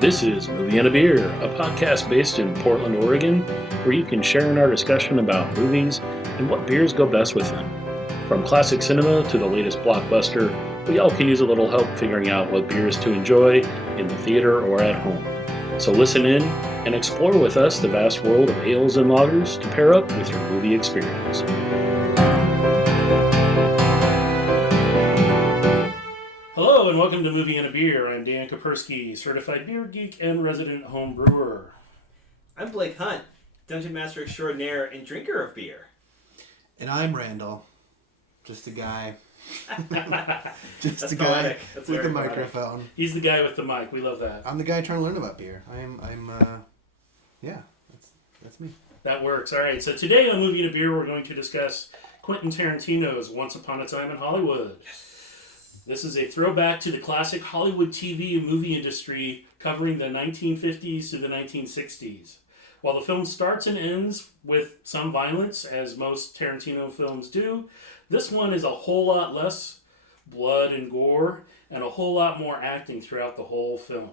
This is Movie and a Beer, a podcast based in Portland, Oregon, where you can share in our discussion about movies and what beers go best with them. From classic cinema to the latest blockbuster, we all can use a little help figuring out what beers to enjoy in the theater or at home. So listen in and explore with us the vast world of ales and lagers to pair up with your movie experience. Hello and welcome to Movie and a Beer. I'm Dan Kapersky, certified beer geek and resident home brewer. I'm Blake Hunt, dungeon master extraordinaire and drinker of beer. And I'm Randall, just a guy. Just a guy with a microphone. He's the guy with the mic. We love that. I'm the guy trying to learn about beer. That's me. That works. All right. So today on Movie and a Beer, we're going to discuss Quentin Tarantino's Once Upon a Time in Hollywood. Yes. This is a throwback to the classic Hollywood TV and movie industry covering the 1950s to the 1960s. While the film starts and ends with some violence, as most Tarantino films do, this one is a whole lot less blood and gore and a whole lot more acting throughout the whole film.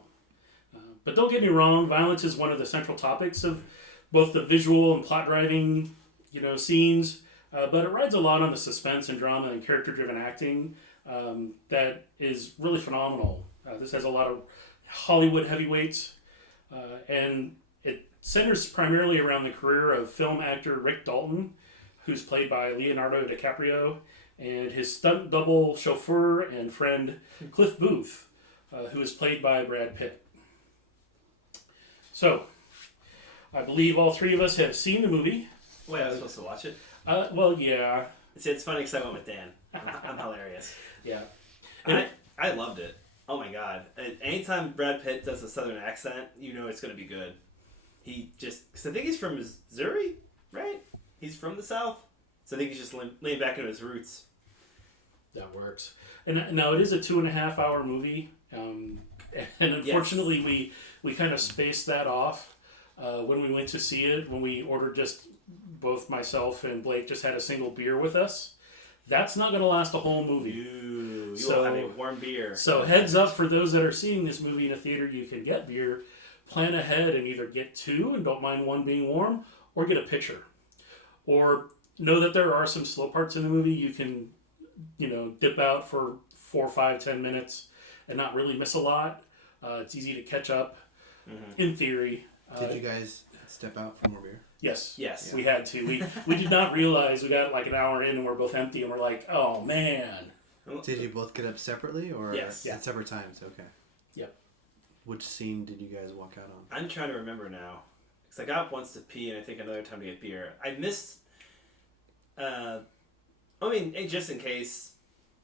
But don't get me wrong, violence is one of the central topics of both the visual and plot-driving, scenes, but it rides a lot on the suspense and drama and character-driven acting that is really phenomenal. This has a lot of Hollywood heavyweights, and it centers primarily around the career of film actor Rick Dalton, who's played by Leonardo DiCaprio, and his stunt double, chauffeur, and friend Cliff Booth, who is played by Brad Pitt. So, I believe all three of us have seen the movie. Wait, I was supposed to watch it? Well, yeah. It's funny because I went with Dan. I'm hilarious. Yeah. I loved it. Oh my god. And anytime Brad Pitt does a southern accent, you know it's going to be good. Because I think he's from Missouri, right? He's from the South. So I think he's just laying back into his roots. That works. And now it is a 2.5 hour movie. And unfortunately, yes, we kind of spaced that off when we went to see it, when we ordered both myself and Blake just had a single beer with us. That's not going to last a whole movie. You will have a warm beer. So heads up for those that are seeing this movie in a theater, you can get beer. Plan ahead and either get two and don't mind one being warm, or get a pitcher. Or know that there are some slow parts in the movie. You can, dip out for 4, 5, 10 minutes and not really miss a lot. It's easy to catch up, in theory. Did you guys step out for more beer? Yes. Yeah. We had to. We did not realize we got like an hour in and we're both empty and we're like, oh man. Did you both get up separately or yes. At separate times? Okay. Yep. Which scene did you guys walk out on? I'm trying to remember now. Because I got up once to pee and I think another time to get beer. I missed... just in case,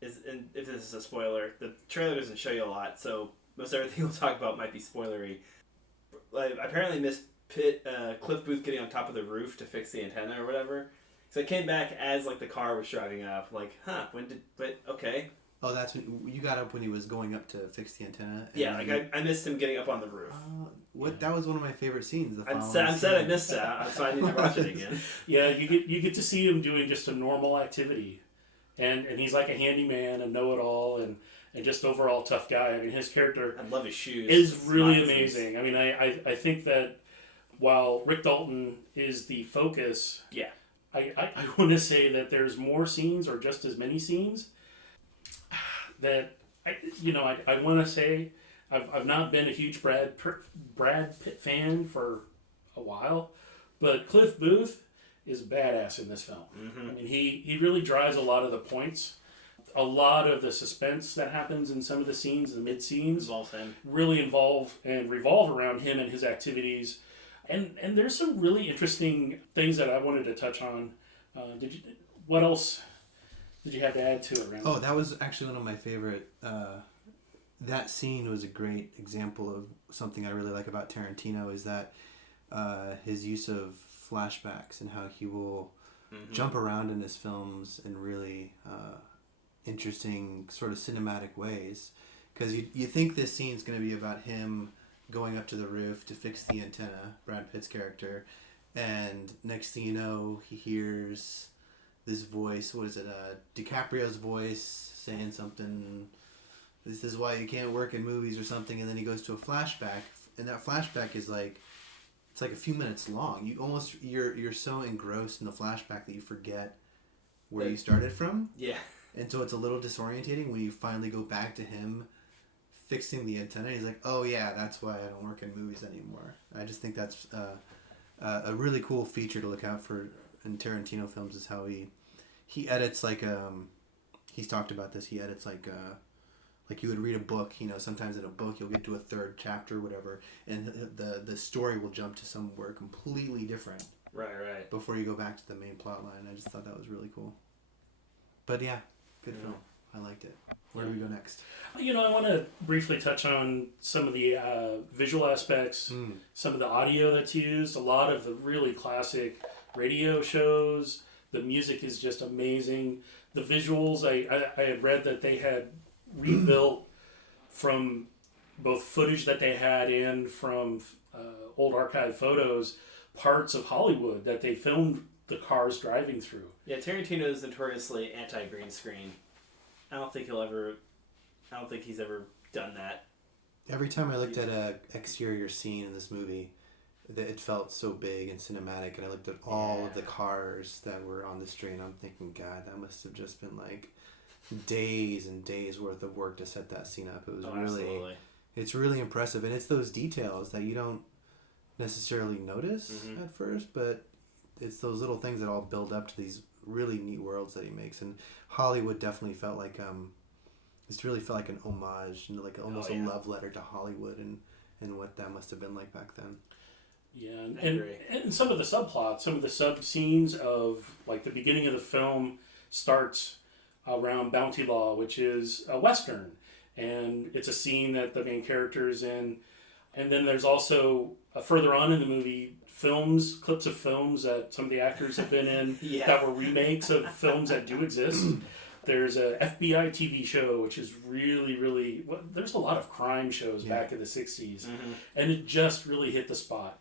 if this is a spoiler, the trailer doesn't show you a lot, so most everything we'll talk about might be spoilery. I apparently missed Cliff Booth getting on top of the roof to fix the antenna or whatever. So I came back as the car was driving up. Okay. Oh, that's when you got up when he was going up to fix the antenna. Yeah, I missed him getting up on the roof. That was one of my favorite scenes. I'm sad I missed that, so I need to watch it again. Yeah, you get to see him doing just a normal activity, and he's like a handyman, a know-it-all, and just overall tough guy. I mean, his character I love his shoes. Is really amazing. I mean, I think that while Rick Dalton is the focus, yeah, I want to say that there's more scenes or just as many scenes that I want to say I've not been a huge Brad Pitt fan for a while, but Cliff Booth is badass in this film. Mm-hmm. I mean, he really drives a lot of the points. A lot of the suspense that happens in some of the scenes, the mid scenes, really involve and revolve around him and his activities. And there's some really interesting things that I wanted to touch on. What else did you have to add to it, Randall? Oh, that was actually one of my favorite. That scene was a great example of something I really like about Tarantino, is that his use of flashbacks and how he will jump around in his films in really interesting sort of cinematic ways. Because you think this scene's going to be about him going up to the roof to fix the antenna, Brad Pitt's character, and next thing you know, he hears this voice, DiCaprio's voice saying something, this is why you can't work in movies or something, and then he goes to a flashback and that flashback is like, it's like a few minutes long. You're so engrossed in the flashback that you forget where you started from. Yeah. And so it's a little disorientating when you finally go back to him fixing the antenna. He's like, oh yeah, that's why I don't work in movies anymore. I just think that's a really cool feature to look out for in Tarantino films, is how he edits like he's talked about this. He edits like you would read a book. You know, sometimes in a book you'll get to a third chapter or whatever, and the story will jump to somewhere completely different. Right. Before you go back to the main plot line. I just thought that was really cool. But yeah, good film. I liked it. Where do we go next? You know, I want to briefly touch on some of the visual aspects, some of the audio that's used, a lot of the really classic radio shows. The music is just amazing. The visuals, I had read that they had rebuilt from both footage that they had and from old archive photos, parts of Hollywood that they filmed the cars driving through. Yeah, Tarantino is notoriously anti-green screen. I don't think he's ever done that. Every time I looked at a exterior scene in this movie, it felt so big and cinematic, and I looked at all of the cars that were on the street, and I'm thinking, God, that must have just been like days and days worth of work to set that scene up. It was absolutely. It's really impressive, and it's those details that you don't necessarily notice at first, but it's those little things that all build up to these really neat worlds that he makes. And Hollywood definitely felt like this really felt like an homage and like almost a love letter to Hollywood and what that must have been like back then. Yeah, and some of the subplots, some of the sub scenes of like the beginning of the film starts around Bounty Law, which is a Western, and it's a scene that the main character is in. And then there's also further on in the movie clips of films that some of the actors have been in that were remakes of films that do exist. There's a FBI TV show, which is really, really... Well, there's a lot of crime shows back in the 60s, and it just really hit the spot.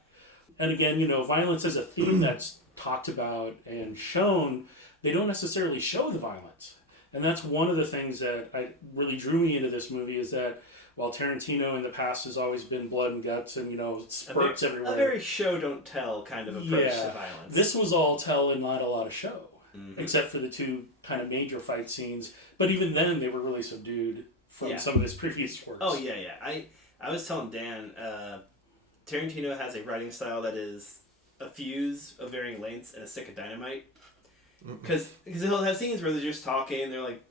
And again, you know, violence is a theme that's talked about and shown. They don't necessarily show the violence. And that's one of the things that really drew me into this movie, is that while Tarantino in the past has always been blood and guts and, you know, spurts everywhere. A very show don't tell kind of approach to violence. This was all tell and not a lot of show. Except for the two kind of major fight scenes. But even then, they were really subdued from some of his previous works. Oh, yeah. I was telling Dan, Tarantino has a writing style that is a fuse of varying lengths and a stick of dynamite. Because he'll have scenes where they're just talking, they're like,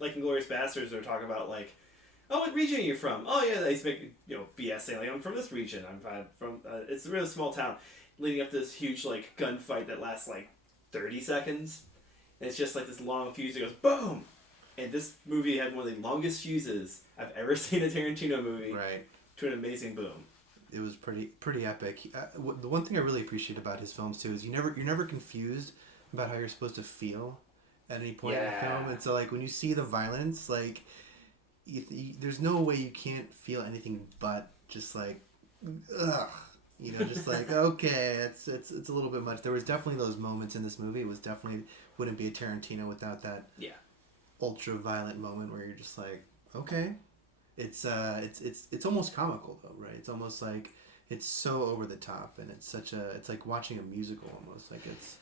like in Inglourious Basterds, they're talking about like, oh, what region are you from? Oh, yeah, he's making, you know, BS saying, like, I'm from this region. I'm from, it's a really small town. Leading up to this huge, like, gunfight that lasts, like, 30 seconds. And it's just, like, this long fuse that goes, boom! And this movie had one of the longest fuses I've ever seen in a Tarantino movie. Right. To an amazing boom. It was pretty epic. The one thing I really appreciate about his films, too, is you're never confused about how you're supposed to feel at any point in the film. And so, like, when you see the violence, like... there's no way you can't feel anything but just like, ugh, you know, just like, okay, it's a little bit much. There was definitely those moments in this movie. It was definitely wouldn't be a Tarantino without that ultra violent moment where you're just like, okay, it's almost comical though, right? It's almost like it's so over the top, and it's like watching a musical almost. Like it's.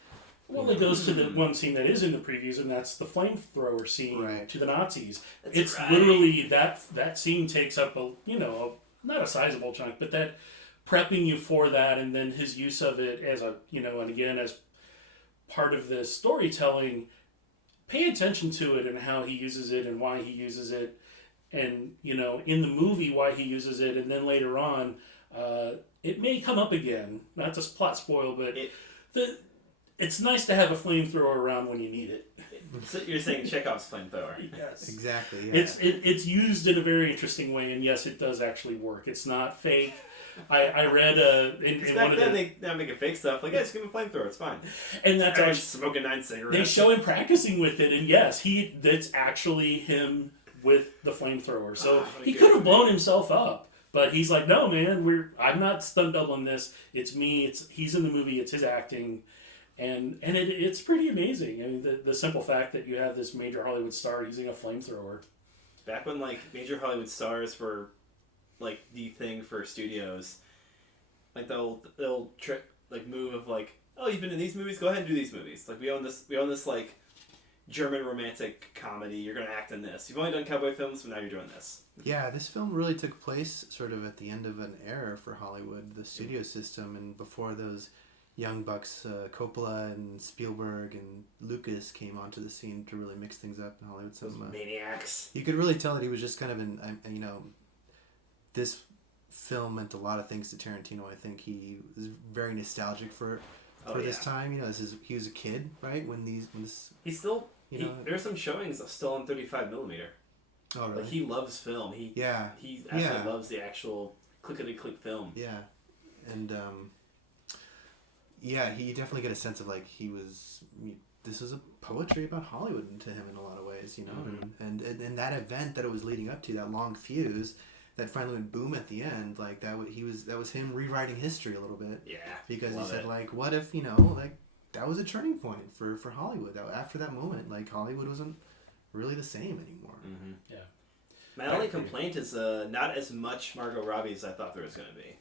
Well, it goes to the one scene that is in the previews, and that's the flamethrower scene to the Nazis. It's literally that scene takes up not a sizable chunk, but that prepping you for that, and then his use of it as and again as part of the storytelling. Pay attention to it and how he uses it and why he uses it, and in the movie why he uses it, and then later on, it may come up again. Not to plot spoil, but it's nice to have a flamethrower around when you need it. So you're saying Chekhov's flamethrower? Yes. Exactly. Yeah. It's used in a very interesting way, and yes, it does actually work. It's not fake. I read in one of they now making fake stuff like, yeah, just give him a flamethrower, it's fine. And that's actually smoking 9 cigarettes. They show him practicing with it, and yes, that's actually him with the flamethrower. So he could have blown himself up. But he's like, no, man, I'm not stunt doubling this. It's me. He's in the movie. It's his acting. And it's pretty amazing. I mean, the simple fact that you have this major Hollywood star using a flamethrower. Back when, major Hollywood stars were like the thing for studios. Like they'll trick like move of like, oh, you've been in these movies, go ahead and do these movies. Like we own this like German romantic comedy. You're gonna act in this. You've only done cowboy films, but now you're doing this. Yeah, this film really took place sort of at the end of an era for Hollywood, the studio system, and before those young bucks, Coppola and Spielberg and Lucas came onto the scene to really mix things up in Hollywood cinema. Those maniacs. You could really tell that he was just kind of this film meant a lot of things to Tarantino. I think he was very nostalgic for this time. He was a kid, right? When this he's still there's some showings still on 35mm. Oh, really? Like he loves film. He absolutely loves the actual clickety-click film. Yeah, and he definitely get a sense of like this was a poetry about Hollywood to him in a lot of ways, and that event that it was leading up to, that long fuse that finally went boom at the end, like that was him rewriting history a little bit. Yeah, because he said like, what if like that was a turning point for Hollywood. After that moment, like Hollywood wasn't really the same anymore. Mm-hmm. Yeah. My only complaint is not as much Margot Robbie as I thought there was going to be.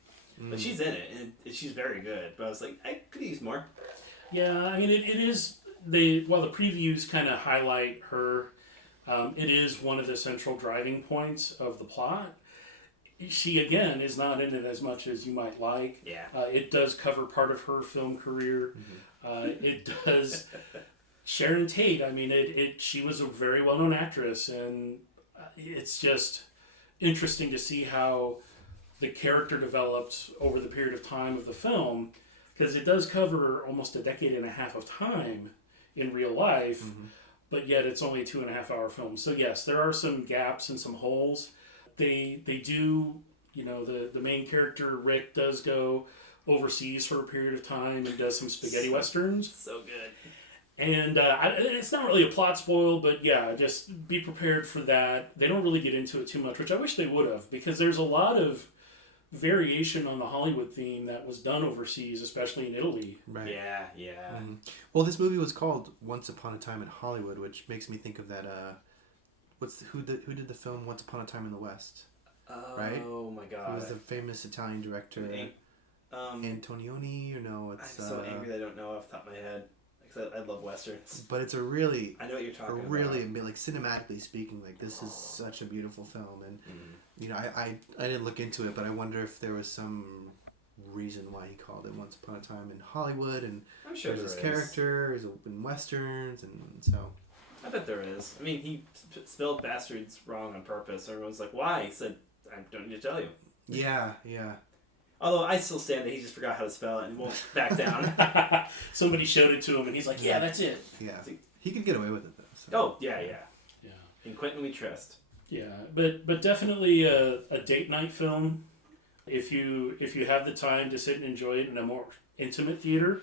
But she's in it, and she's very good. But I was like, I could use more. Yeah, I mean, it is... While the previews kind of highlight her, it is one of the central driving points of the plot. She, again, is not in it as much as you might like. Yeah. It does cover part of her film career. Mm-hmm. It does... Sharon Tate, I mean, she was a very well-known actress, and it's just interesting to see how the character developed over the period of time of the film, because it does cover almost a decade and a half of time in real life, but yet it's only a 2.5 hour film. So yes, there are some gaps and some holes. They do, the main character, Rick, does go overseas for a period of time and does some spaghetti westerns. So good. And it's not really a plot spoil, but yeah, just be prepared for that. They don't really get into it too much, which I wish they would have, because there's a lot of variation on the Hollywood theme that was done overseas, especially in Italy. Right. Yeah. Mm-hmm. Well, this movie was called Once Upon a Time in Hollywood, which makes me think of that. Who did the film Once Upon a Time in the West? Right? Oh my God! It was the famous Italian director Antonioni. It's. I'm so angry that I don't know off the top of my head. I love westerns. But it's a really... I know what you're talking about. Really, like, cinematically speaking, like, this is such a beautiful film. And, I didn't look into it, but I wonder if there was some reason why he called it Once Upon a Time in Hollywood. And I'm sure there's his character, he's in westerns, and so... I bet there is. I mean, he spelled bastards wrong on purpose. Everyone's like, why? He said, I don't need to tell you. Yeah. Although I still stand that he just forgot how to spell it and won't back down. Somebody showed it to him and he's like, yeah, that's it. Yeah. He could get away with it, though. So. Oh, yeah. In Quentin we trust. Yeah, but definitely a date night film. If you have the time to sit and enjoy it in a more intimate theater,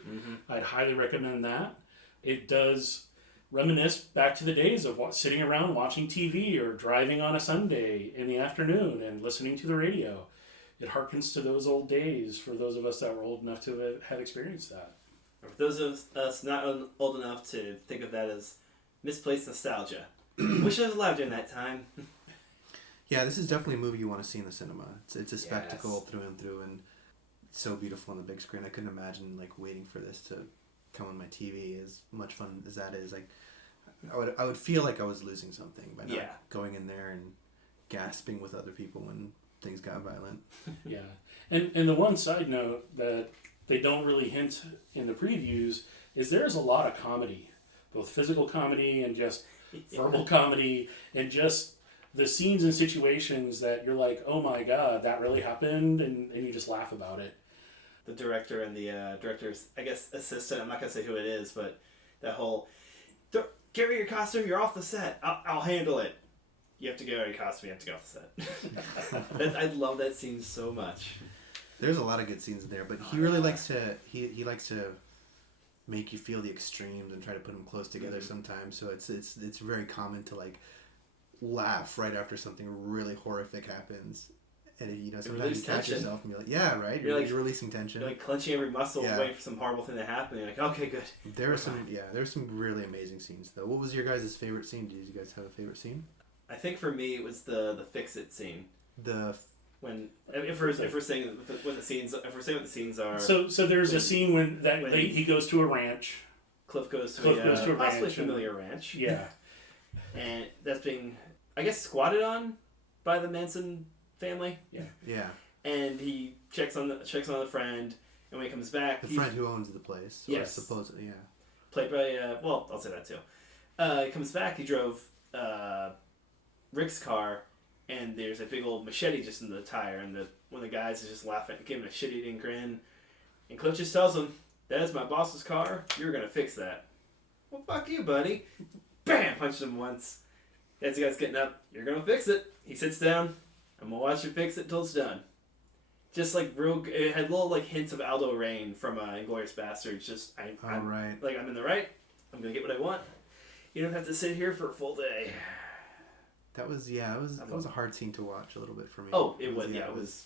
I'd highly recommend that. It does reminisce back to the days of sitting around watching TV or driving on a Sunday in the afternoon and listening to the radio. It harkens to those old days for those of us that were old enough to have experienced that. Or for those of us not old enough to think of that as misplaced nostalgia. Wish I was alive during that time. Yeah, this is definitely a movie you want to see in the cinema. It's a spectacle through and through, and it's so beautiful on the big screen. I couldn't imagine waiting for this to come on my TV. As much fun as that is, I would feel like I was losing something by not going in there and gasping with other people when things got violent. Yeah. And the one side note that they don't really hint in the previews is there's a lot of comedy, both physical comedy and just verbal comedy, and just the scenes and situations that you're like, oh my God, that really happened, and you just laugh about it. The director and the director's, I guess, assistant, I'm not going to say who it is, but that whole, get rid of your costume, you're off the set, I'll handle it. You have to get out of your costume, you have to get off the set. I love that scene so much. There's a lot of good scenes in there, but he really likes to, he likes to make you feel the extremes and try to put them close together sometimes, so it's very common to laugh right after something really horrific happens. And sometimes you catch yourself and you're like, yeah, right? You're releasing tension. You're clenching every muscle waiting for some horrible thing to happen. You're like, okay, good. There's some really amazing scenes though. What was your guys' favorite scene? Did you guys have a favorite scene? I think for me it was the fix-it scene. The When if we're saying what the scenes are. So there's a scene when he goes to a ranch. Cliff goes to a possibly familiar ranch. Yeah. And that's being, I guess, squatted on by the Manson family. Yeah. Yeah. And he checks on the friend, and when he comes back, the friend who owns the place. Yes. Supposedly, yeah. Played by I'll say that too. He comes back. He drove Rick's car, and there's a big old machete just in the tire, and one of the guys is just laughing, giving a shit-eating grin, and Cliff just tells him, "That is my boss's car. You're gonna fix that." Well, fuck you, buddy. Bam! Punched him once. As the guy's getting up, "You're gonna fix it." He sits down. "I'm gonna watch you fix it until it's done." Just like it had little like hints of Aldo Rain from Inglourious Basterds. Just I'm right. Like, I'm in the right. I'm gonna get what I want. You don't have to sit here for a full day. That was a hard scene to watch a little bit for me. Oh, it was. Yeah, it was.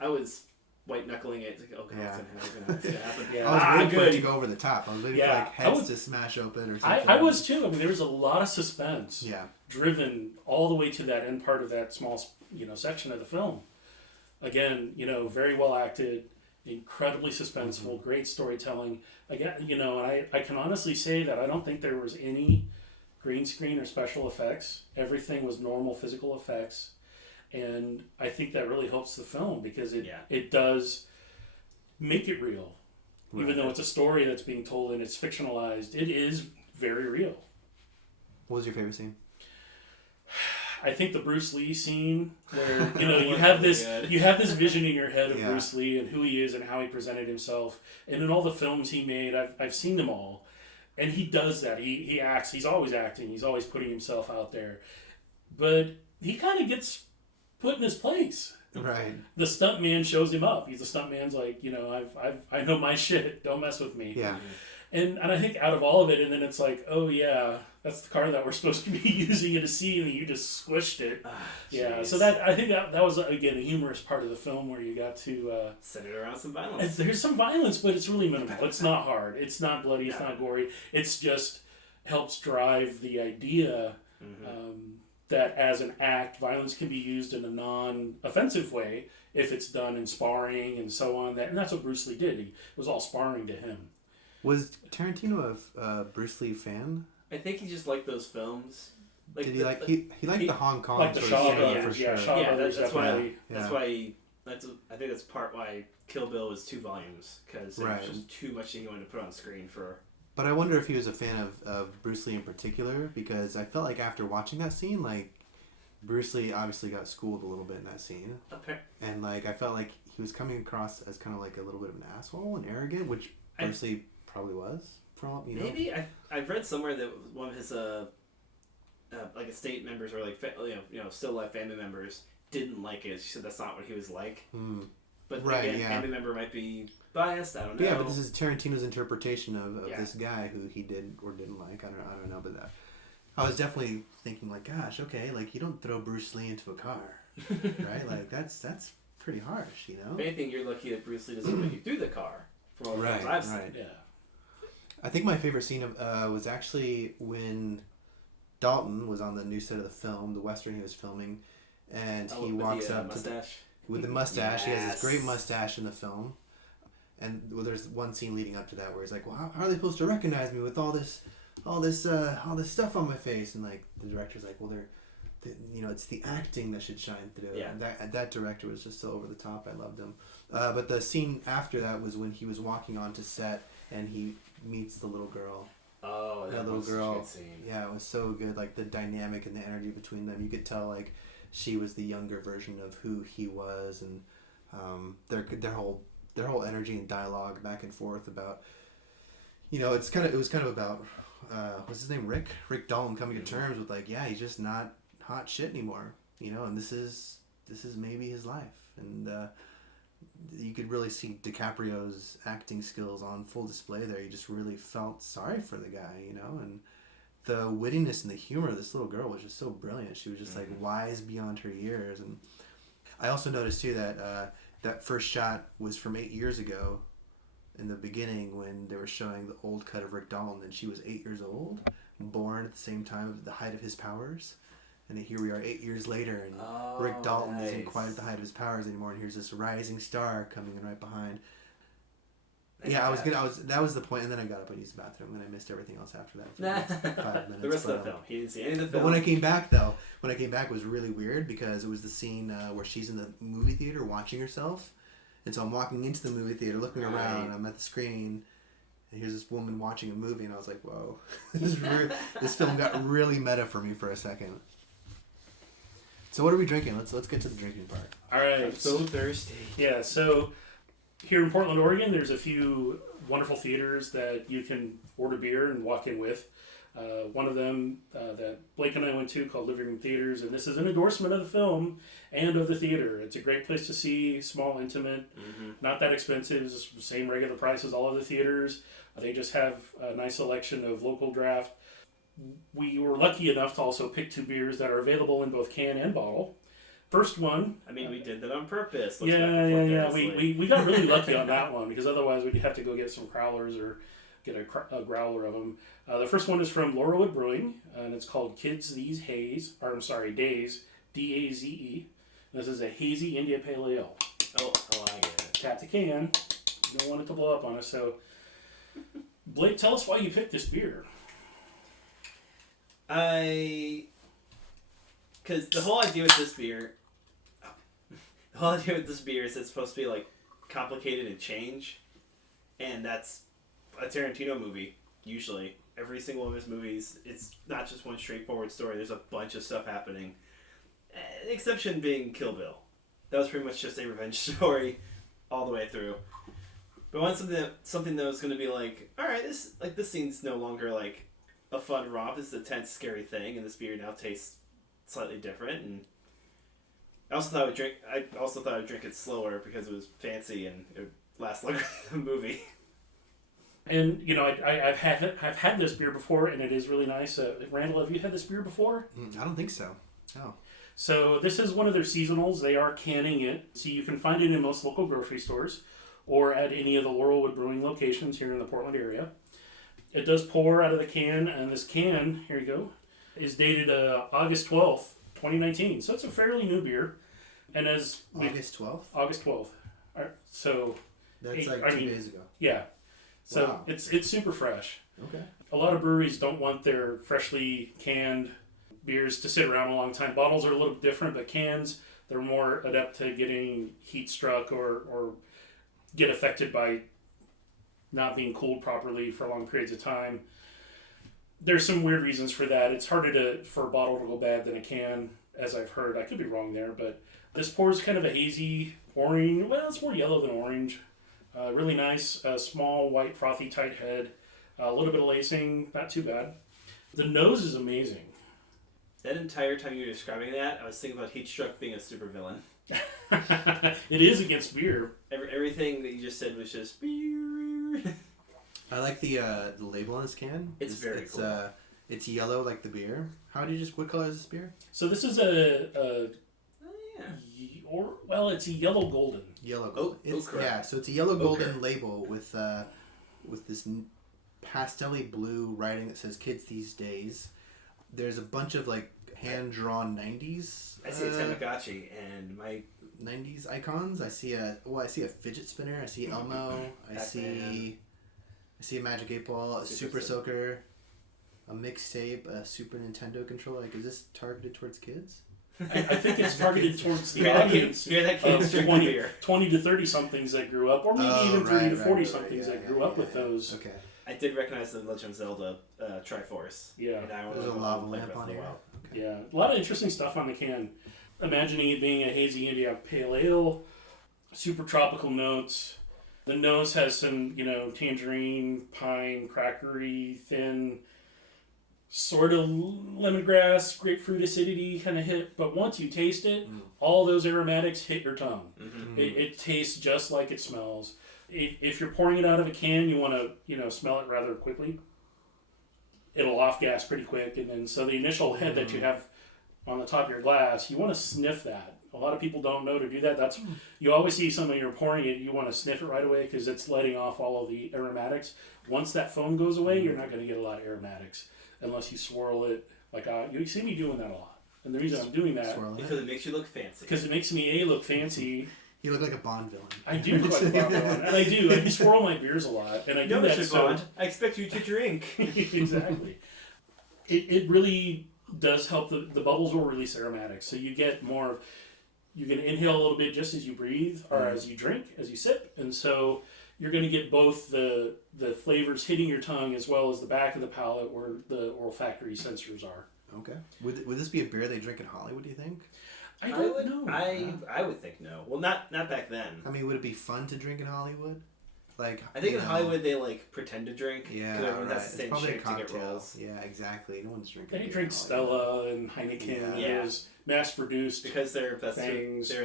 I was white knuckling it. Like, okay, yeah. what's gonna happen? Yeah. I was waiting for it to go over the top. I was waiting for like heads to smash open or something. I was too. I mean, there was a lot of suspense. Yeah. Driven all the way to that end part of that small, section of the film. Again, very well acted, incredibly suspenseful, great storytelling. Again, and I can honestly say that I don't think there was any green screen or special effects. Everything was normal physical effects. And I think that really helps the film because it does make it real. Right. Even though it's a story that's being told and it's fictionalized, it is very real. What was your favorite scene? I think the Bruce Lee scene where you have this vision in your head of Bruce Lee and who he is and how he presented himself, and in all the films he made, I've seen them all, and he does that. He acts. He's always acting. He's always putting himself out there, but he kind of gets put in his place. Right. The stunt man shows him up. He's the stunt man's like, I know my shit. Don't mess with me. Yeah. And I think out of all of it, and then it's like, oh yeah, that's the car that we're supposed to be using in a scene, and you just squished it. Yeah, so I think that was, again, a humorous part of the film where you got to... Center around some violence. There's some violence, but it's really minimal. It's not hard. It's not bloody. It's not gory. It's just helps drive the idea that as an act, violence can be used in a non-offensive way if it's done in sparring and so on. And that's what Bruce Lee did. It was all sparring to him. Was Tarantino a Bruce Lee fan? I think he just liked those films. Like, did he like he liked the Hong Kong like the Shaw Brothers, for sure. That's why. I think that's part why Kill Bill was 2 volumes because there was just too much he wanted to put on screen for. But I wonder if he was a fan of Bruce Lee in particular, because I felt like after watching that scene, like Bruce Lee obviously got schooled a little bit in that scene, and like I felt like he was coming across as kind of like a little bit of an asshole and arrogant, which Bruce Lee probably was. Maybe I've read somewhere that one of his like estate members or like still alive family members didn't like it. She said that's not what he was like. But again, family member might be biased. I don't know. Yeah, but this is Tarantino's interpretation of this guy who he did or didn't like. I don't know, but I was definitely thinking like, gosh, okay, like you don't throw Bruce Lee into a car, right? Like that's pretty harsh, If anything, you're lucky that Bruce Lee doesn't put you through the car. From all the films I've seen. Yeah. I think my favorite scene was actually when Dalton was on the new set of the film, the Western he was filming, and he walks up with the mustache. Yes. He has this great mustache in the film. And there's one scene leading up to that where he's like, "Well, how are they supposed to recognize me with all this stuff on my face?" And like the director's like, "Well, it's the acting that should shine through." Yeah. And that director was just so over the top. I loved him. But the scene after that was when he was walking onto set and he meets the little girl. Oh, that little girl. A good scene. Yeah, it was so good. Like the dynamic and the energy between them. You could tell like she was the younger version of who he was, and their whole energy and dialogue back and forth about. It was kind of about what's his name, Rick Dalton coming to terms with like, yeah, he's just not hot shit anymore. And this is maybe his life, and you could really see DiCaprio's acting skills on full display there. You just really felt sorry for the guy, and the wittiness and the humor of this little girl was just so brilliant. She was just like wise beyond her years. And I also noticed too that that first shot was from 8 years ago in the beginning when they were showing the old cut of Rick Dalton, and she was 8 years old, born at the same time of the height of his powers. And then here we are 8 years later, and Rick Dalton isn't quite at the height of his powers anymore, and here's this rising star coming in right behind. That was the point, and then I got up and used the bathroom, and I missed everything else after that for 5 minutes. The rest of the film. He didn't see any of the film. But when I came back, it was really weird because it was the scene where she's in the movie theater watching herself. And so I'm walking into the movie theater, looking around, and I'm at the screen, and here's this woman watching a movie, and I was like, whoa. This film got really meta for me for a second. So what are we drinking? Let's get to the drinking part. All right. I'm so thirsty. Yeah, so here in Portland, Oregon, there's a few wonderful theaters that you can order beer and walk in with. One of them that Blake and I went to called Living Room Theaters, and this is an endorsement of the film and of the theater. It's a great place to see, small, intimate, not that expensive. It's the same regular price as all of the theaters. They just have a nice selection of local draft. We were lucky enough to also pick 2 beers that are available in both can and bottle. First one... I mean, we did that on purpose. Yeah. We got really lucky on that one because otherwise we'd have to go get some crowlers or get a growler of them. The first one is from Laurelwood Brewing, and it's called Days, D-A-Z-E. This is a hazy India Pale Ale. Oh, I get it. Tap the can. You don't want it to blow up on us. So, Blake, tell us why you picked this beer. Because the whole idea with this beer is it's supposed to be like complicated and change, and that's a Tarantino movie. Usually, every single one of his movies, it's not just one straightforward story. There's a bunch of stuff happening. The exception being Kill Bill. That was pretty much just a revenge story all the way through. But I wanted something that was going to be like, all right, this scene's no longer like a fun romp. It's a tense, scary thing, and this beer now tastes slightly different. And I also thought I would drink it slower because it was fancy and it would last longer than the movie. And I've had this beer before, and it is really nice. Randall, have you had this beer before? I don't think so. No. So this is one of their seasonals. They are canning it, so you can find it in most local grocery stores or at any of the Laurelwood Brewing locations here in the Portland area. It does pour out of the can, and this can, here you go, is dated August 12th, 2019. So it's a fairly new beer. And as August 12th? August 12th. So that's 2 days ago. Yeah. So wow. It's super fresh. Okay. A lot of breweries don't want their freshly canned beers to sit around a long time. Bottles are a little different, but cans, they're more adept to getting heat struck or get affected by not being cooled properly for long periods of time. There's some weird reasons for that. It's harder for a bottle to go bad than a can, as I've heard. I could be wrong there, but this pours kind of a hazy orange. Well, it's more yellow than orange. Really nice, small, white, frothy, tight head. A little bit of lacing, not too bad. The nose is amazing. That entire time you were describing that, I was thinking about Heatstruck being a supervillain. It is against beer. Everything that you just said was just beer. I like the label on this can. It's very cool. It's yellow like the beer. What color is this beer? So this is it's a yellow golden. Yellow golden. So it's a yellow golden label with this pastel-y blue writing that says "Kids These Days." There's a bunch of like hand-drawn 90s. I see a Tamagotchi and my 90s icons. I see a fidget spinner. I see Elmo. I see a Magic 8 Ball, a Super Soaker, a mixtape, a Super Nintendo controller. Like, is this targeted towards kids? I think it's targeted towards the audience of 20 to 30 somethings that grew up, or maybe even 30 to 40 somethings that grew up with those. Okay. I did recognize the Legend of Zelda Triforce. Yeah. There's a lava lamp on here. Okay. Yeah. A lot of interesting stuff on the can. Imagining it being a hazy India Pale Ale, super tropical notes. The nose has some, tangerine, pine, crackery, thin, sort of lemongrass, grapefruit acidity kind of hit. But once you taste it, all those aromatics hit your tongue. Mm-hmm. It tastes just like it smells. If you're pouring it out of a can, you want to, smell it rather quickly. It'll off gas pretty quick. And then, so the initial head that you have on the top of your glass, you want to sniff that. A lot of people don't know to do that. You always see something you're pouring it, you want to sniff it right away because it's letting off all of the aromatics. Once that foam goes away, you're not going to get a lot of aromatics unless you swirl it. Like you see me doing that a lot. And the reason I'm doing that because it makes you look fancy. because it makes me look fancy. You look like a Bond villain. I do look like a Bond villain, and I do. I swirl my beers a lot, and I do that. Mr. Bond, I expect you to drink. Exactly. It really does help. The bubbles will release aromatics, so you get more of. You can inhale a little bit just as you breathe, or as you drink, as you sip, and so you're going to get both the flavors hitting your tongue as well as the back of the palate where the olfactory sensors are. Okay. Would this be a beer they drink in Hollywood, do you think? I don't know. I would think no. Well, not back then. I mean, would it be fun to drink in Hollywood? Like, I think in Hollywood they like pretend to drink. Yeah, because everyone has the it's same shape to get cocktail. rolls. Yeah, exactly. No one's drinking. They beer drink in Hollywood. Stella and Heineken. Yeah. And those mass-produced Because they're things. they're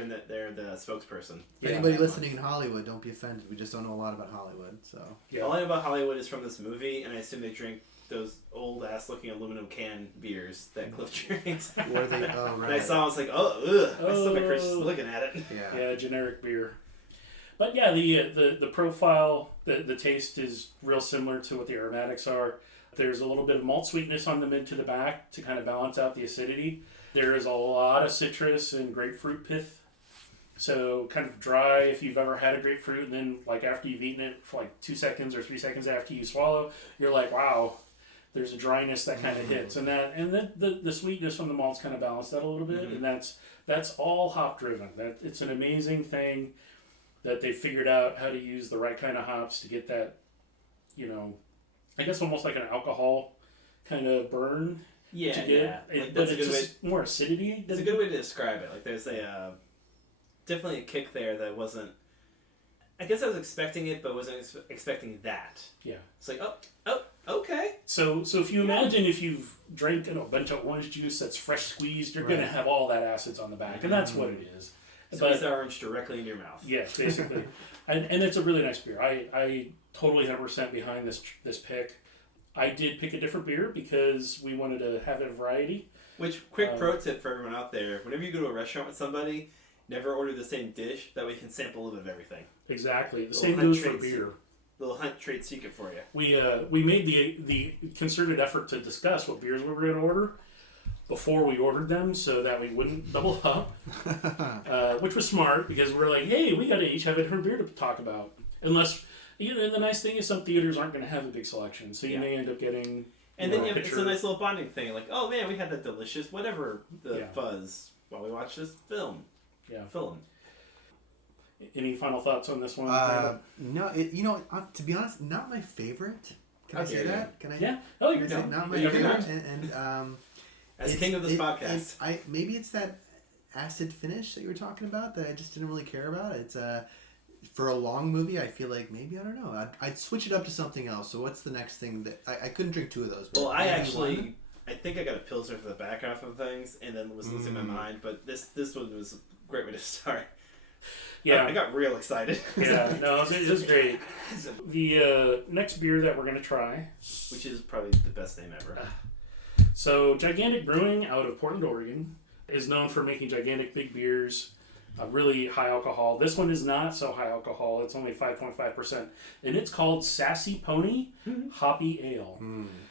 the spokesperson. For anybody listening in Hollywood, don't be offended. We just don't know a lot about Hollywood, so. Yeah. All I know about Hollywood is from this movie, and I assume they drink those old ass looking aluminum can beers that Cliff drinks. Were they? Oh, right. And I saw, I was like, oh, ugh, my stomach hurts just Oh. looking at it. Yeah. Yeah, generic beer. But yeah, the profile, the taste is real similar to what the aromatics are. There's a little bit of malt sweetness on the mid to the back to kind of balance out the acidity. There is a lot of citrus and grapefruit pith. So kind of dry if you've ever had a grapefruit, and then like after you've eaten it for like 2 seconds or 3 seconds after you swallow, you're like, wow, there's a dryness that kind of hits. And then the sweetness from the malts kind of balance that a little bit. And that's all hop driven. That it's an amazing thing that they figured out how to use the right kind of hops to get that, I guess almost like an alcohol kind of burn. Yeah, to get. yeah. Like, But that's a it's good way. just more acidity. It's a good way to describe it. Like there's a definitely a kick there that wasn't. I guess I was expecting it, but wasn't expecting that. Yeah. It's like oh okay. So if you imagine if you've drank a bunch of orange juice that's fresh squeezed, you're going to have all that acids on the back, and that's what it is. Squeeze the orange directly in your mouth. Yeah, basically. and it's a really nice beer. I totally 100% behind this pick. I did pick a different beer because we wanted to have a variety. Which, quick pro tip for everyone out there, whenever you go to a restaurant with somebody, never order the same dish, that way you can sample a little bit of everything. Exactly. The Little same hunt goes for traits. beer. Little hunt trade secret for you. We made the concerted effort to discuss what beers we were going to order before we ordered them so that we wouldn't double up, which was smart because we're like, hey, we got to each have a different beer to talk about. Unless, the nice thing is some theaters aren't going to have a big selection, so you may end up getting... And then it's a nice little bonding thing. Like, oh man, we had that delicious whatever fuzz while we watched this film. Yeah. Film. Any final thoughts on this one? No, to be honest, not my favorite. Can I say that? Can I? Yeah. Oh, you're done. Not my You favorite. can. And As king of this podcast. Maybe it's that acid finish that you were talking about that I just didn't really care about. It's for a long movie, I feel like maybe, I don't know, I'd switch it up to something else. So what's the next thing that I couldn't drink 2 of those? Well, I think I got a Pilsner for the back half of things, and then was losing my mind. But this one was a great way to start. Yeah, I got real excited. Yeah, no, it was great. The next beer that we're gonna try, which is probably the best name ever. So Gigantic Brewing out of Portland, Oregon, is known for making gigantic big beers, really high alcohol. This one is not so high alcohol. It's only 5.5%, and it's called Sassy Pony Hoppy Ale.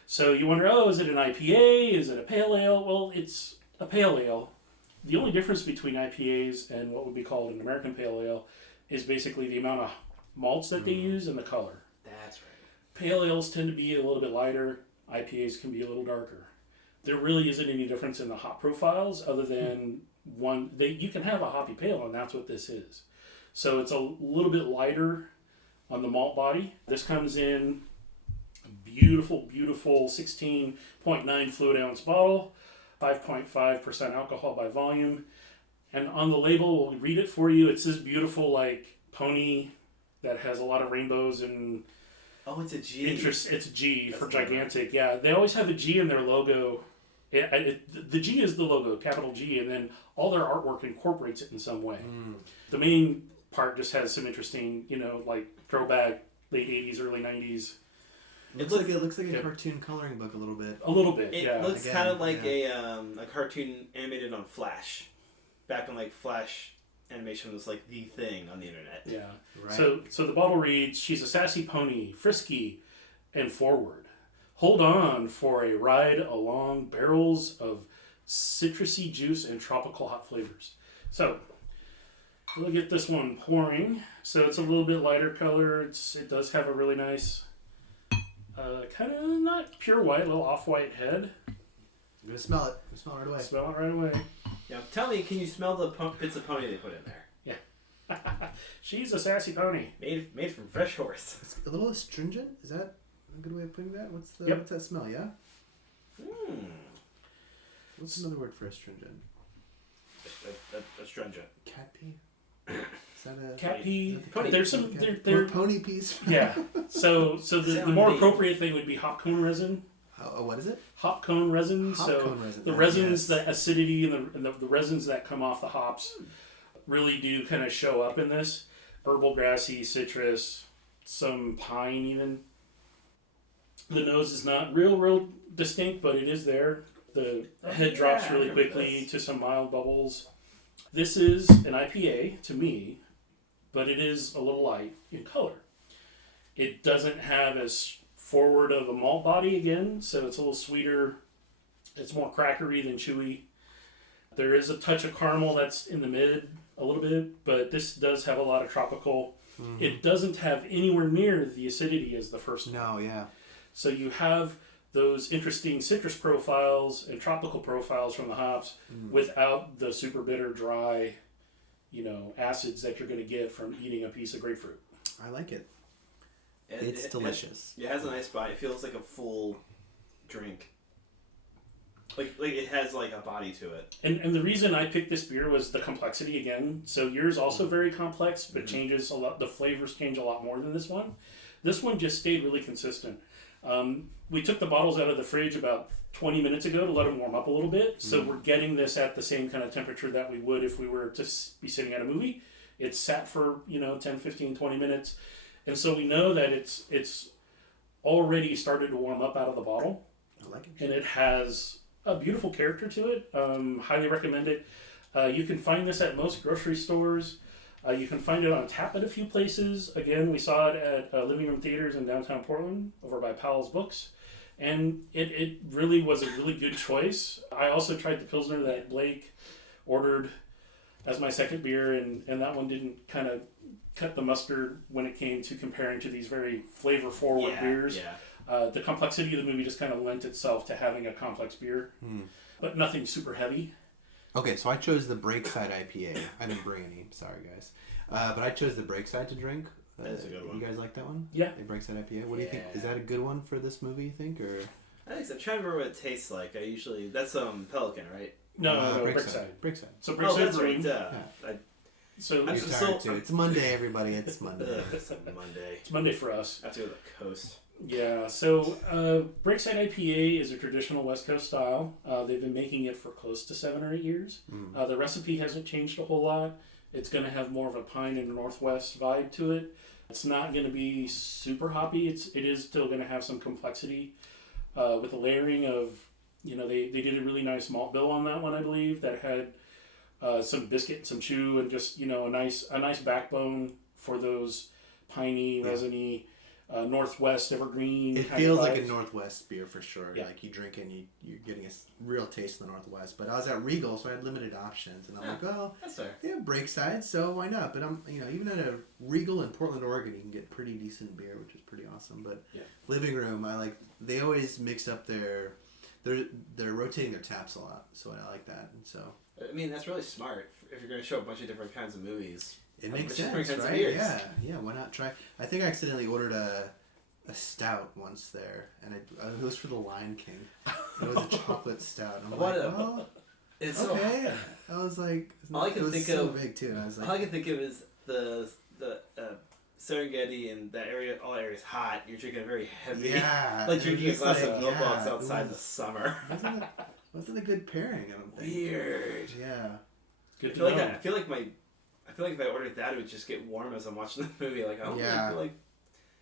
So you wonder, is it an IPA? Is it a pale ale? Well, it's a pale ale. The only difference between IPAs and what would be called an American pale ale is basically the amount of malts that they use and the color. That's right. Pale ales tend to be a little bit lighter. IPAs can be a little darker. There really isn't any difference in the hop profiles other than you can have a hoppy pale, and that's what this is. So it's a little bit lighter on the malt body. This comes in a beautiful 16.9 fluid ounce bottle, 5.5% alcohol by volume. And on the label, we'll read it for you. It's this beautiful like pony that has a lot of rainbows and it's a G. It's a G That's for gigantic. Yeah, they always have a G in their logo. The G is the logo, capital G, and then all their artwork incorporates it in some way. The main part just has some interesting, like throwback late 80s, early 90s. It looks like a cartoon coloring book a little bit. A little bit, It looks kind of like a cartoon animated on Flash. Back when like Flash animation was like the thing on the internet. Yeah. Right. So the bottle reads, "She's a sassy pony, frisky and forward. Hold on for a ride along barrels of citrusy juice and tropical hop flavors. So we'll get this one pouring. So it's a little bit lighter color. It does have a really nice, kind of not pure white, little off-white head. I'm gonna smell it. I'm gonna smell it right away. Smell it right away. Now, tell me, can you smell the bits of pony they put in there? She's a sassy pony. Made from fresh horse. It's a little astringent. Is that a good way of putting that? What's that smell? Yeah. What's another word for astringent? Astringent. Cat pee. Is that a Cat pee? Pony. There's some. There. Pony peas. Yeah. So the more appropriate thing would be hop cone resin. What is it? Hop cone resin. Cone resin. The resins, the acidity, and the resins that come off the hops really do kind of show up in this. Herbal, grassy, citrus, some pine even. The nose is not real distinct, but it is there. The head drops really quickly to some mild bubbles. This is an IPA to me, but it is a little light in color. It doesn't have as forward of a malt body again, so it's a little sweeter. It's more crackery than chewy. There is a touch of caramel that's in the mid a little bit, but this does have a lot of tropical. Mm-hmm. It doesn't have anywhere near the acidity as the first one. No, yeah. So you have those interesting citrus profiles and tropical profiles from the hops without the super bitter, dry, acids that you're going to get from eating a piece of grapefruit. I like it. And it's delicious. It has a nice body. It feels like a full drink. Like it has like a body to it. And the reason I picked this beer was the complexity again. So yours also very complex, but changes a lot. The flavors change a lot more than this one. This one just stayed really consistent. We took the bottles out of the fridge about 20 minutes ago to let them warm up a little bit. So we're getting this at the same kind of temperature that we would if we were to be sitting at a movie. It's sat for 10, 15, 20 minutes. And so we know that it's already started to warm up out of the bottle. I like it. And it has a beautiful character to it. Highly recommend it. You can find this at most grocery stores. You can find it on tap at a few places. Again, we saw it at Living Room Theaters in downtown Portland over by Powell's Books. And it really was a really good choice. I also tried the Pilsner that Blake ordered as my second beer, and that one didn't kind of cut the mustard when it came to comparing to these very flavor-forward beers. Yeah. The complexity of the movie just kind of lent itself to having a complex beer, but nothing super heavy. Okay, so I chose the Breakside IPA. I didn't bring any, sorry guys. But I chose the Breakside to drink. That's a good one. You guys like that one? Yeah. The Breakside IPA. What do you think? Is that a good one for this movie, you think? Or I think so. I'm trying to remember what it tastes like. That's Pelican, right? No, Breakside. Breakside. So Breakside that's Brewing. right. So I'm tired too. It's Monday, everybody. It's Monday. It's Monday. It's Monday for us. I have to go to the coast. Yeah, so Breakside IPA is a traditional West Coast style. They've been making it for close to 7 or 8 years. The recipe hasn't changed a whole lot. It's going to have more of a pine and Northwest vibe to it. It's not going to be super hoppy. It is still going to have some complexity with the layering of, they did a really nice malt bill on that one, I believe, that had some biscuit, some chew, and just, a nice backbone for those piney, resiny, Northwest evergreen. It kind feels of like a vibes. Northwest beer for sure. Yeah. Like you drink it and you're getting a real taste of the Northwest. But I was at Regal, so I had limited options, and I'm like, well, That's fair. yeah, Breakside, so why not? But I'm, even at a Regal in Portland, Oregon, you can get pretty decent beer, which is pretty awesome. But Living Room, they always mix up they're rotating their taps a lot, so I like that. And so I mean, that's really smart if you're going to show a bunch of different kinds of movies. it makes sense, kinds of right? beers. Yeah. Why not try? I think I accidentally ordered a stout once there, and it was for the Lion King. It was a chocolate stout. And I'm like, oh, It's okay. I was like, all I can it was think so of, big too. And I was like, all I can think of is the Serengeti and that area. All that area is hot. You're drinking a very heavy, like drinking a glass of milk while it's outside in the summer. Wasn't a good pairing. I don't think. Weird. Yeah. Good I to feel like know. I feel like if I ordered that, it would just get warm as I'm watching the movie. Like I don't really feel like.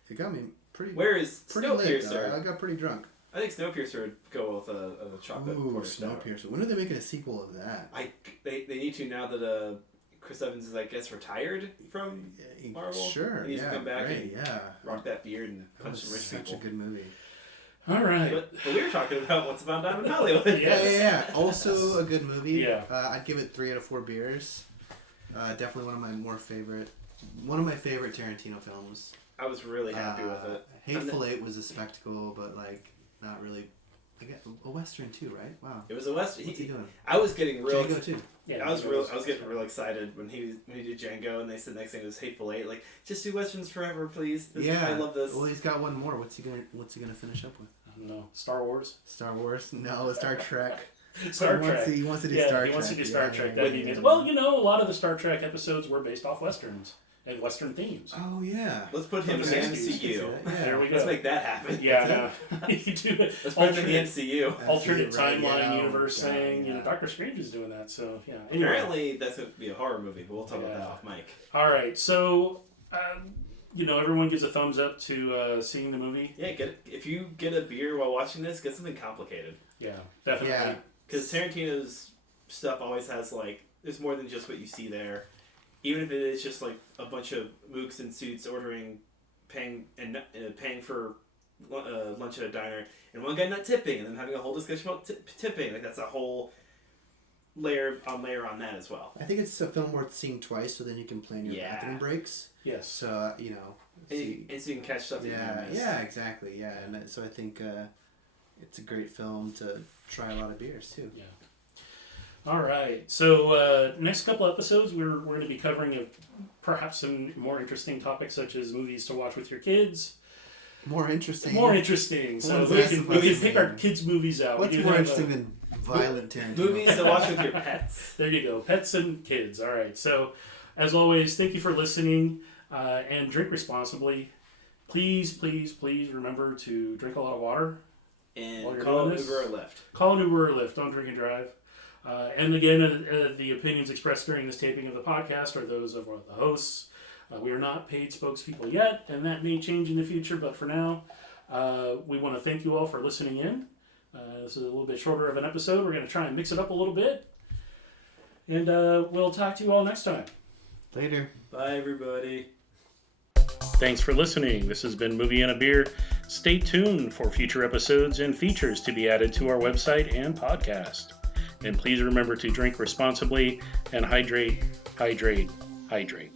It got me pretty. Where is pretty late? Snowpiercer? I got pretty drunk. I think Snowpiercer would go with a chocolate. Ooh, porter stout. Snowpiercer. When are they making a sequel of that? They need to now that Chris Evans is, I guess, retired from Marvel. Sure. He needs to come back and yeah. rock that beard and That punch was some rich such people. a good movie. All right. But we were talking about Once Upon a Time in Hollywood. Yeah. Also a good movie. Yeah. I'd give it 3 out of 4 beers. Definitely one of my favorite Tarantino films. I was really happy with it. Hateful Eight was a spectacle, but like not really. A Western too, right? Wow. It was a Western. What's he doing? I was getting real. Django too. Yeah, I was getting real excited when he did Django, and they said next thing it was Hateful Eight. Like, just do westerns forever, please. I love this. Well, he's got one more. What's he gonna finish up with? I don't know. Star Wars. No, Star Trek. Star Trek. He wants to do Star Trek. He wants to do Star Trek. Yeah. That'd be amazing. Well, a lot of the Star Trek episodes were based off westerns and western themes. Oh yeah. Let's put him in the MCU. There we go. Let's make that happen. Yeah, you can do it. Let's put him in the MCU. Alternate Right, timeline universe yeah, thing. yeah. Doctor Strange is doing that. So yeah. Anyway. Apparently, that's going to be a horror movie, but we'll talk about that off mic. All right. So, everyone gives a thumbs up to seeing the movie. Yeah, if you get a beer while watching this, get something complicated. Yeah, definitely. Yeah. Because Tarantino's stuff always has, like, there's more than just what you see there. Even if it is just, like, a bunch of mooks in suits paying for lunch at a diner, and one guy not tipping, and then having a whole discussion about tipping. Like, that's a whole layer on that as well. I think it's a film worth seeing twice, so then you can plan your bathroom breaks. Yes. So So you can catch stuff that you might miss. Yeah, exactly. Yeah, and so I think it's a great film to try a lot of beers too. Yeah. All right. So next couple episodes, we're going to be covering perhaps some more interesting topics, such as movies to watch with your kids. More interesting. So we can pick our kids' movies out. What's more interesting than violent Tarantino? Movies to watch with your pets. There you go. Pets and kids. All right. So, as always, thank you for listening and drink responsibly. Please, please, please remember to drink a lot of water. And call an Uber or Lyft. Call an Uber or Lyft. Don't drink and drive. And again, the opinions expressed during this taping of the podcast are those of the hosts. We are not paid spokespeople yet, and that may change in the future, but for now, we want to thank you all for listening in. This is a little bit shorter of an episode. We're going to try and mix it up a little bit. And we'll talk to you all next time. Later. Bye, everybody. Thanks for listening. This has been Movie and a Beer. Stay tuned for future episodes and features to be added to our website and podcast. And please remember to drink responsibly and hydrate, hydrate, hydrate.